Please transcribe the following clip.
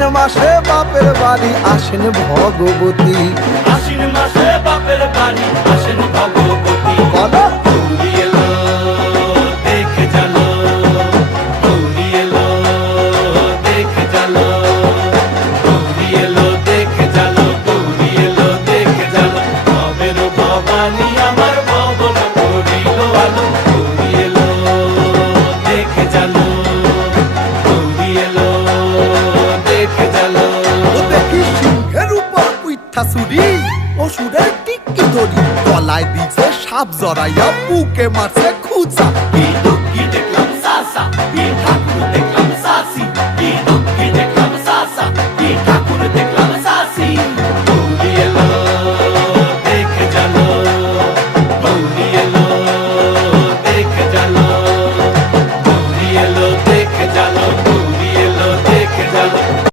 আশ্বিন মাসে বাপের বাড়ি আসেন ভগবতী, আশ্বিন মাসে বাপের বাড়ি আসেন ভগবতী। বলো গৌরী এলো দেখে জানো, গৌরী এলো দেখে জানো, গৌরী এলো দেখে জানো, গৌরী এলো দেখে জানো। ভবের ভবানী আমার ভবন করিল আলো। গৌরী এলো দেখে জানো, গৌরী এলো দেখে জানো। ও দেখি সিংহের উপর উইঠা চুরি, অসুরের টিকি ধরি, গলায় দিছে সাপ জড়াইয়া বুকে মারছে খুঁচা। কিন্তু